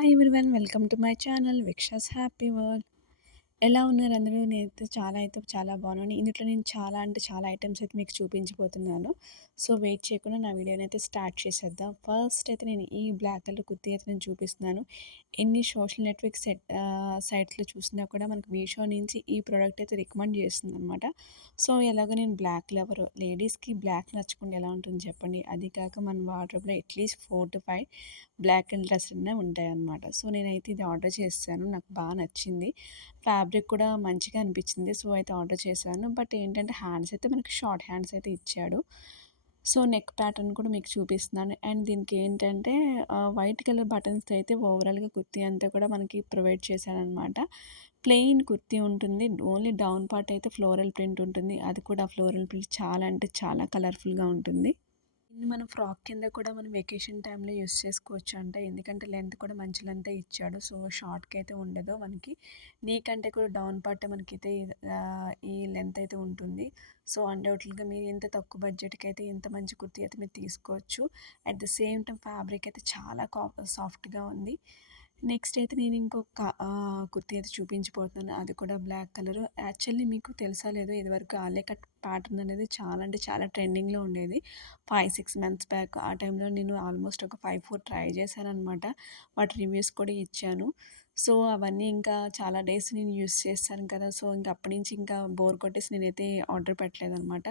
Hi everyone, welcome to my channel విక్షాస్ happy world. ఎలా ఉన్నారు అందరూ? నేనైతే చాలా బాగున్నాను. ఇందులో నేను చాలా అంటే చాలా ఐటమ్స్ అయితే మీకు చూపించబోతున్నాను. సో వెయిట్ చేయకుండా నా వీడియోని అయితే స్టార్ట్ చేసేద్దాం. ఫస్ట్ అయితే నేను ఈ బ్లాక్ కలర్ కుర్తీ అయితే నేను చూపిస్తున్నాను. ఎన్ని సోషల్ నెట్వర్క్ సైట్స్లో చూసినా కూడా మనకు మీషో నుంచి ఈ ప్రోడక్ట్ అయితే రికమెండ్ చేస్తుంది అనమాట. సో ఎలాగో నేను బ్లాక్ లవర్, లేడీస్కి బ్లాక్ నచ్చకుండా ఎలా ఉంటుంది చెప్పండి. అది కాక మన వార్డ్రోబ్లో at least 4 to 5 black and dress ఉంటాయన్నమాట. సో నేనైతే ఇది ఆర్డర్ చేశాను. నాకు బాగా నచ్చింది. ఫ్యాబ్రిక్ కూడా మంచిగా అనిపించింది. సో అయితే ఆర్డర్ చేశాను. బట్ ఏంటంటే హ్యాండ్స్ అయితే మనకి షార్ట్ హ్యాండ్స్ అయితే ఇచ్చాడు. సో నెక్ ప్యాటర్న్ కూడా మీకు చూపిస్తున్నాను. అండ్ దీనికి ఏంటంటే వైట్ కలర్ బటన్స్‌తో అయితే ఓవరాల్‌గా కుర్తీ అంతా కూడా మనకి ప్రొవైడ్ చేశాడనమాట. ప్లెయిన్ కుర్తీ ఉంటుంది. ఓన్లీ డౌన్ పార్ట్ అయితే ఫ్లోరల్ ప్రింట్ ఉంటుంది. అది కూడా ఫ్లోరల్ ప్రింట్ చాలా అంటే చాలా కలర్‌ఫుల్‌గా ఉంటుంది. దీన్ని మనం ఫ్రాక్ కింద కూడా మనం వెకేషన్ టైంలో యూస్ చేసుకోవచ్చు అంట. ఎందుకంటే లెంత్ కూడా మంచి లెంతే ఇచ్చాడు. సో షార్ట్‌కి అయితే ఉండదు మనకి. నీ కంటే కూడా డౌన్ పార్ట్ మనకైతే ఈ లెంత్ అయితే ఉంటుంది. సో అన్‌డౌటెడ్‌గా మీరు ఇంత తక్కువ బడ్జెట్‌కి అయితే ఇంత మంచి కుర్తీ అయితే మీరు తీసుకోవచ్చు. At the same time fabric అయితే చాలా సాఫ్ట్‌గా ఉంది. నెక్స్ట్ అయితే నేను ఇంకొక కుర్తీ అయితే చూపించబోతున్నాను. అది కూడా బ్లాక్ కలర్. యాక్చువల్లీ మీకు తెలుసా లేదో, ఇదివరకు ఆలియా కట్ ప్యాటర్న్ అనేది చాలా అంటే చాలా ట్రెండింగ్‌లో ఉండేది. 5, 6 మంత్స్ బ్యాక్ ఆ టైంలో నేను ఆల్మోస్ట్ ఒక 5, 4 ట్రై చేశాననమాట. వాటి రివ్యూస్ కూడా ఇచ్చాను. సో అవన్నీ ఇంకా చాలా డేస్ నేను యూస్ చేశాను కదా! సో ఇంక అప్పటి నుంచి ఇంకా బోర్ కొట్టేసి నేనైతే ఆర్డర్ పెట్టలేదనమాట.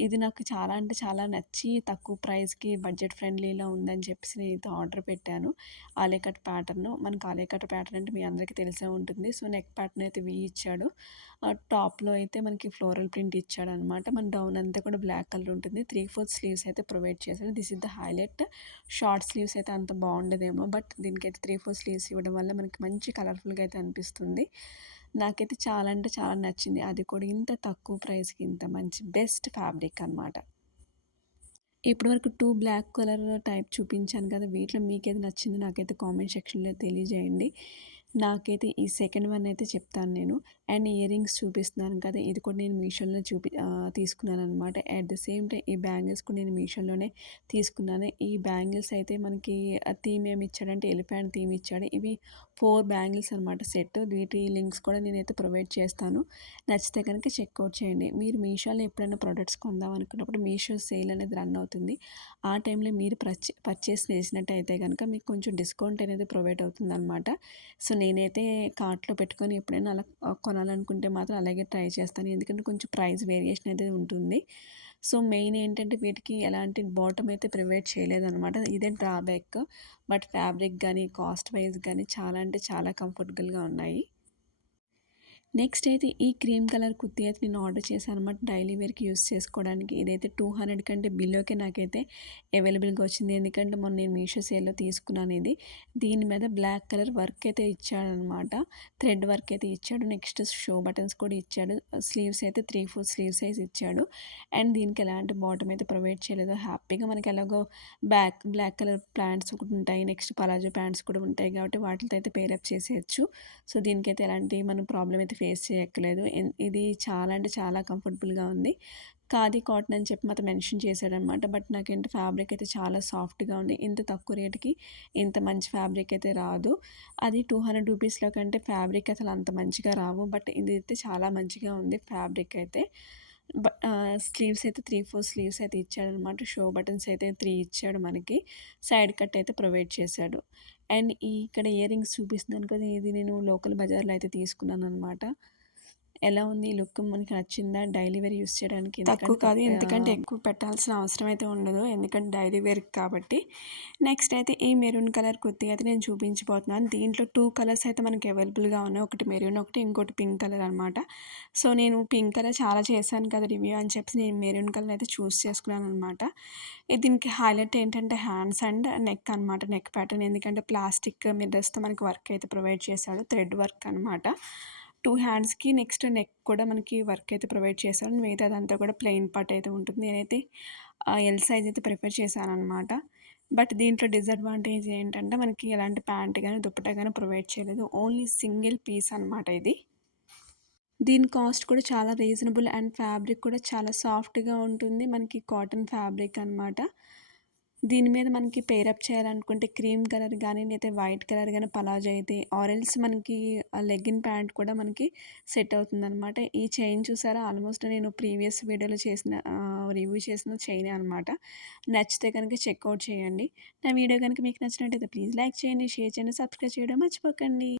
ఇది నాకు చాలా అంటే చాలా నచ్చి తక్కువ ప్రైస్‌కి బడ్జెట్ ఫ్రెండ్లీలో ఉందని చెప్పేసి నేనైతే ఆర్డర్ పెట్టాను. Alia cut pattern. మనకు ఆలియా కట్ ప్యాటర్న్ అంటే మీ అందరికీ తెలిసే ఉంటుంది. సో నెక్ ప్యాటర్న్ అయితే ఇచ్చాడు. టాప్‌లో అయితే మనకి ఫ్లోరల్ ప్రింట్ ఇచ్చాడనమాట. మన డౌన్ అంతా కూడా బ్లాక్ కలర్ ఉంటుంది. 3/4 స్లీవ్స్ అయితే ప్రొవైడ్ చేశాడు. This is the highlight. Short sleeves అయితే అంత బాగుండదేమో. బట్ దీనికైతే 3/4 స్లీవ్స్ ఇవ్వడం వల్ల మనకి మంచి కలర్‌ఫుల్‌గా అయితే అనిపిస్తుంది. నాకైతే చాలా అంటే చాలా నచ్చింది. అది కూడా ఇంత తక్కువ ప్రైస్‌కి ఇంత మంచి బెస్ట్ ఫ్యాబ్రిక్ అనమాట. ఇప్పటివరకు 2 బ్లాక్ కలర్ టైప్ చూపించాను కదా! వీటిలో మీకేది నచ్చిందో నాకైతే కామెంట్ సెక్షన్‌లో తెలియజేయండి. నాకైతే ఈ సెకండ్ వన్ అయితే చెప్తాను నేను. అండ్ ఇయర్ రింగ్స్ చూపిస్తున్నాను కదా! ఇది కూడా నేను మీషోలో తీసుకున్నాననమాట. అట్ ద సేమ్ టైమ్ ఈ బ్యాంగిల్స్ కూడా నేను మీషోలోనే తీసుకున్నాను. ఈ బ్యాంగిల్స్ అయితే మనకి థీమ్ ఏమి ఇచ్చాడంటే ఎలిఫెంట్ థీమ్ ఇచ్చాడు. ఇవి 4 బ్యాంగిల్స్ అనమాట సెట్. వీటి లింక్స్ కూడా నేనైతే ప్రొవైడ్ చేస్తాను. నచ్చితే కనుక చెక్‌ఔట్ చేయండి. మీరు మీషోలో ఎప్పుడైనా ప్రొడక్ట్స్ కొందాం అనుకున్నప్పుడు మీషో సేల్ అనేది రన్ అవుతుంది. ఆ టైంలో మీరు పర్చేస్ చేసినట్టయితే గనుక మీకు కొంచెం డిస్కౌంట్ అనేది ప్రొవైడ్ అవుతుందనమాట. సో నేనైతే కార్ట్‌లో పెట్టుకొని ఎప్పుడైనా అలా కొనాలనుకుంటే మాత్రం అలాగే ట్రై చేస్తాను. ఎందుకంటే కొంచెం ప్రైస్ వేరియేషన్ అనేది ఉంటుంది. సో మెయిన్ ఏంటంటే వీటికి ఎలాంటి బాటమ్ అయితే ప్రొవైడ్ చేయలేదనమాట. ఇదే డ్రాబ్యాక్. బట్ ఫ్యాబ్రిక్ గానీ, కాస్ట్ వైస్ గానీ చాలా అంటే చాలా కంఫర్టబుల్‌గా ఉన్నాయి. నెక్స్ట్ అయితే ఈ క్రీమ్ కలర్ కుర్తీ అయితే నేను ఆర్డర్ చేశాను అనమాట. డైలీ వేర్‌కి యూస్ చేసుకోవడానికి. ఇదైతే 200 కంటే బిలోకే నాకైతే అవైలబుల్‌గా వచ్చింది. ఎందుకంటే మొన్న నేను మీషో సేల్‌లో తీసుకున్నాను ఇది. దీని మీద బ్లాక్ కలర్ వర్క్ అయితే ఇచ్చాడనమాట. థ్రెడ్ వర్క్ అయితే ఇచ్చాడు. నెక్స్ట్ షో బటన్స్ కూడా ఇచ్చాడు. స్లీవ్స్ అయితే 3/4 స్లీవ్ సైజ్ ఇచ్చాడు. అండ్ దీనికి ఎలాంటి బాటమ్ అయితే ప్రొవైడ్ చేయలేదు. హ్యాపీగా మనకి ఎలాగో బ్లాక్ కలర్ ప్యాంట్స్ ఒకటి ఉంటాయి. నెక్స్ట్ పలాజో ప్యాంట్స్ కూడా ఉంటాయి కాబట్టి వాటితో అయితే పేరప్ చేసేయచ్చు. సో దీనికైతే ఎలాంటి మనం ప్రాబ్లమ్ అయితే ఫేస్ చేయక్కర్లేదు. ఇది చాలా అంటే చాలా కంఫర్టబుల్‌గా ఉంది. ఖాదీ కాటన్ అని చెప్పి మాత్రం మెన్షన్ చేశాడనమాట. బట్ నాకేంటి ఫ్యాబ్రిక్ అయితే చాలా సాఫ్ట్‌గా ఉంది. ఇంత తక్కువ రేట్‌కి ఇంత మంచి ఫ్యాబ్రిక్ అయితే రాదు. అది 200 రూపీస్‌లో కంటే ఫ్యాబ్రిక్ అసలు అంత మంచిగా రావు. బట్ ఇదైతే చాలా మంచిగా ఉంది ఫ్యాబ్రిక్ అయితే. స్లీవ్స్ అయితే 3/4 స్లీవ్స్ అయితే ఇచ్చాడనమాట. షో బటన్స్ అయితే 3 ఇచ్చాడు మనకి. సైడ్ కట్ అయితే ప్రొవైడ్ చేశాడు. అండ్ ఇక్కడ ఇయర్ రింగ్స్ చూపిస్తున్నాను కదా! ఇది నేను లోకల్ బజార్‌లో అయితే తీసుకున్నాననమాట. ఎలా ఉంది ఈ లుక్, మనకి నచ్చిందా? డైలీ వేర్ యూజ్ చేయడానికి తక్కువ కాదు. ఎందుకంటే ఎక్కువ పెట్టాల్సిన అవసరం అయితే ఉండదు. ఎందుకంటే డైలీ వేర్‌కి కాబట్టి. నెక్స్ట్ అయితే ఈ మెరూన్ కలర్ కుర్తీ అయితే నేను చూపించబోతున్నాను. దీంట్లో 2 కలర్స్ అయితే మనకి అవైలబుల్‌గా ఉన్నాయి. ఒకటి మెరూన్, ఒకటి ఇంకోటి పింక్ కలర్ అనమాట. సో నేను పింక్ కలర్ చాలా చేశాను కదా రివ్యూ అని చెప్పేసి నేను మెరూన్ కలర్ అయితే చూస్ చేసుకున్నాననమాట. దీనికి హైలైట్ ఏంటంటే హ్యాండ్స్ అండ్ నెక్ అనమాట. నెక్ ప్యాటర్న్ ఎందుకంటే ప్లాస్టిక్ మిర్రర్స్‌తో మనకి వర్క్ అయితే ప్రొవైడ్ చేశాడు. థ్రెడ్ వర్క్ అనమాట. 2 హ్యాండ్స్‌కి నెక్స్ట్ నెక్ కూడా మనకి వర్క్ అయితే ప్రొవైడ్ చేశారు. మిగతాదంతా కూడా ప్లెయిన్ పార్ట్ అయితే ఉంటుంది. నేనైతే ఎల్ సైజ్ అయితే ప్రిఫర్ చేశాననమాట. బట్ దీంట్లో డిసడ్వాంటేజ్ ఏంటంటే మనకి ఎలాంటి ప్యాంట్ గాని, దుపట్టా గాని ప్రొవైడ్ చేయలేదు. ఓన్లీ సింగిల్ పీస్ అనమాట ఇది. దీని కాస్ట్ కూడా చాలా రీజనబుల్ అండ్ ఫ్యాబ్రిక్ కూడా చాలా సాఫ్ట్‌గా ఉంటుంది. మనకి కాటన్ ఫ్యాబ్రిక్ అనమాట. దీని మీద మనకి పేరప్ చేయాలనుకుంటే క్రీమ్ కలర్ గానీ, లేతే వైట్ కలర్ గానీ పలాజో అయితే ఆర్ ఎల్స్ మనకి లెగ్గిన్ ప్యాంట్ కూడా మనకి సెట్ అవుతుందనమాట. ఈ చైన్ చూసారా? ఆల్మోస్ట్ నేను ప్రీవియస్ వీడియోలో చేసిన రివ్యూ చేసిన చైనే అనమాట. నచ్చితే కనుక చెక్‌ఔట్ చేయండి. నా వీడియో గనుక మీకు నచ్చినట్టయితే ప్లీజ్ లైక్ చేయండి, షేర్ చేయండి, సబ్స్క్రైబ్ చేయడం మర్చిపోకండి.